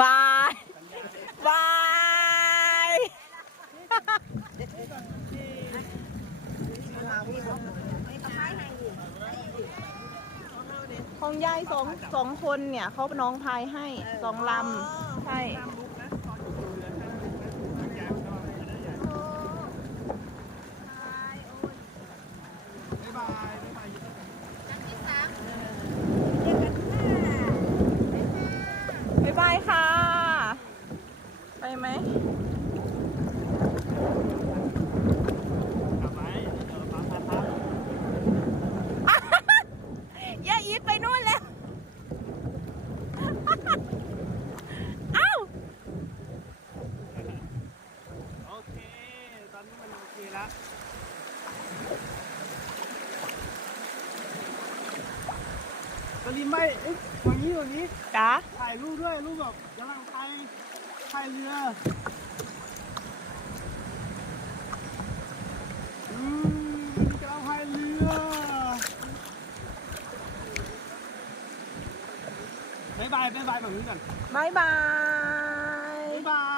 บายบาย ของยายสองสองคนเนี่ยเขาน้องพายให้สองลำใช่ บ๊ายบายค่ะ ไปไหม อย่าอีทไปนู่นแล้ว เอ้า โอเค ตอนนี้ มันโอเคแล้วตอนนี้ไม่เอ๊ะวันนี้วันนี้จ๋าถ่ายรูปด้วยรูปแบบกำลังพายพายเรืออืมกำลังพายเรือบ๊ายบายบ๊ายบายแบบนี้ก่อนบายบาย บ๊ายบายเ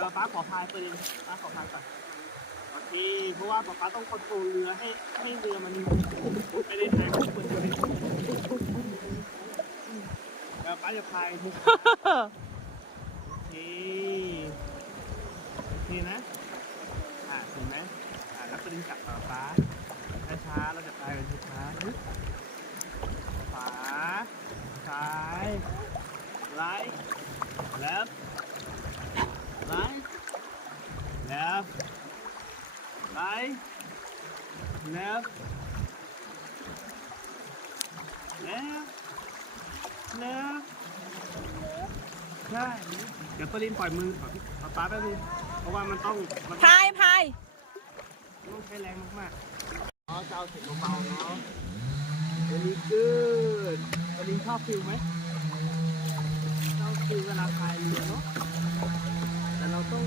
ดี๋ยวป้าขอพายไปเลยป้าขอพายก่อนโอเคเพราะว่าป้าต้องคอนโทรลเรือให้ให้เรือมันไม่ได้แรงทุกคนเลยเดี๋ยวป้าจะพายโอเคโอเคนะอ่าถึงไหมอ่าแล้วก็ดึงกลับป้าป้าช้าๆเราจะพายกันช้าๆฮึบขวาซ้าย right left right left right left left left ใช่ เดี๋ยวปรินปล่อยมือป๊าป๊าแป๊บนึงเพราะว่ามันต้องมันต้องพายพายต้องใช้แรงมากๆอ๋อจะเอาเสียงเบาๆเนาะ very good ปรินชอบฟิลไหมเราคือเวลาพายเรือเนาะ เราต้อง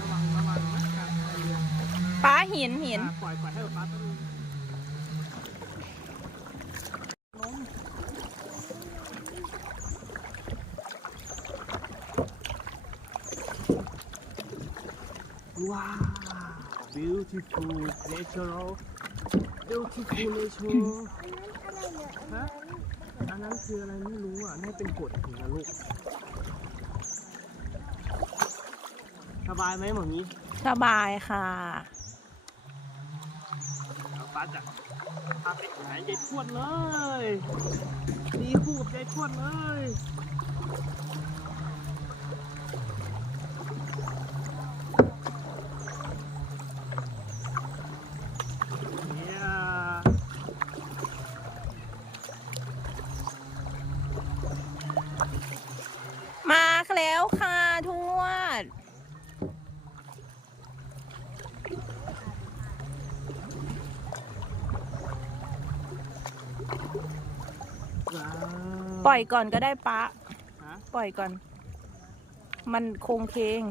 ระวังระวังนะการพายเรือป้าหินหินอ่าปล่อยปล่อยให้ป๊าต้องล้มว้าว beautiful natural beautiful nature ฮะอันนั้นคืออะไรไม่รู้อะน่าเป็นกฎถึงนะลูก สบายไหมหมอนี้สบายค่ะเอาป้าจะพาไปหายายทวดเลยดีคู่กับยายทวดเลยเนี่ยมาแล้วค่ะทวด ว้าว ปล่อยก่อนก็ได้ป้าฮะปล่อยก่อน มันโคงเคง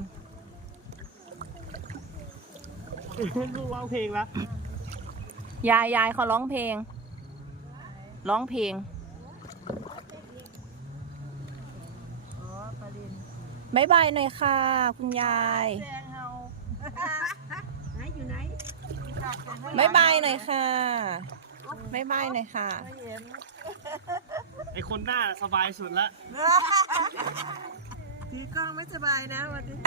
ลูกร้องเพลงละยายยายเขาร้องเพลง ร้องเพลงบายบายหน่อยค่ะ คุณยายบายบายหน่อยค่ะบายบายหน่อยค่ะ ไอคนหน้าสบายสุดละถือกล้องไม่สบายนะวันนี้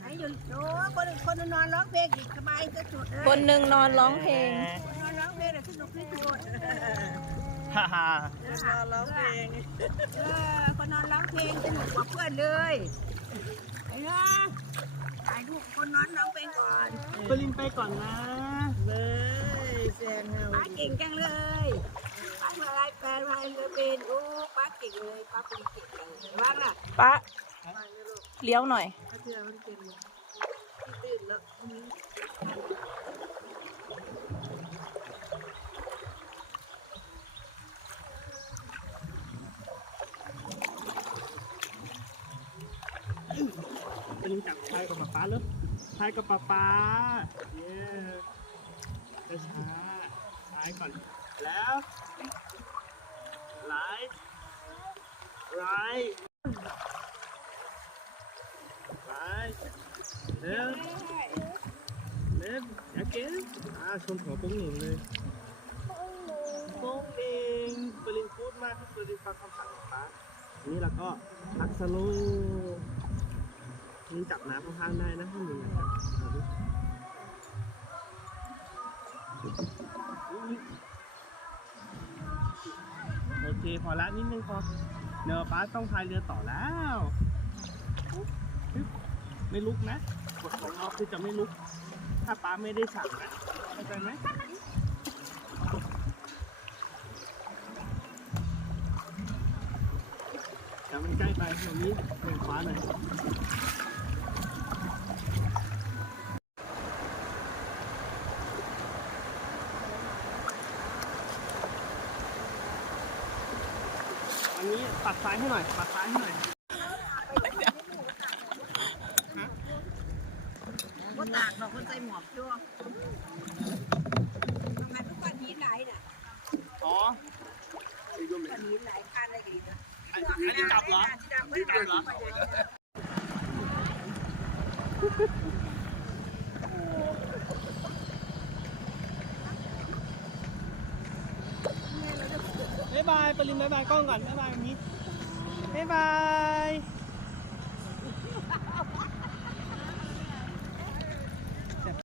ไอ้อยู่โอ้คนคนนอนร้องเพลงอีกสบายจะสุดเลยคนหนึ่งนอนร้องเพลงคนนอนร้องเพลงน่ะสนุกที่สุดฮ่าฮ่านอนร้องเพลงเออคนนอนร้องเพลงสนุกกว่าเพื่อนเลยไอ้เนาะถ่ายรูปคนนอนร้องเพลงก่อนปรินไปก่อนนะเลยแซ งเงาป้าเก่งจังเลยป้าอะไรแปลงลายรือเป็นอู้ป้าเก่งเลยป้าเป็นเก่งว่าล่ะป้าเลี้ยวหน่อยป้าเชื่อมันเงตื่ลไม่ากับป๊าป๊าเลยพากับป๊าป๊าเย้ไปช้า ๆซ้ายก่อน แล้วไหลท์ไลท์ไลเร็วเร็วอยากกินอ่าชนหัวโป้งหนึ่งเลยโป้งหนึ่งปรินพูดมากที่เปรินฟังคำสั่งของป๊าอันนี้เราก็พักสโลว์มึงจับน้ำข้างๆได้นะให้มึงนะครับเอาดิอุ๊ย โอเคพอละนิดนึงพอเดี๋ยวป้าต้องพายเรือต่อแล้วไม่ลุกนะกฎของเราคือจะไม่ลุก ถ้าป้าไม่ได้สั่งนะเข้าใจไหมเดี๋ยวมันใกล้ไปตรงนี้เบี่ยงขวาหน่อย อันนี้ปัดซ้ายให้หน่อย ปัดซ้ายให้หน่อยก็ตากเราก็ใส่หมวกด้วยทำไมทุกวันนี้ไหลน่ะอ๋อวันนี้ไหลคันอะไรกันนะอันอันนี้จับเหรอจับไม่จับเหรอายบายปริมบ๊ายบายกล้องก่อนบ๊ายบายอย่างนี้บ๊ายบาย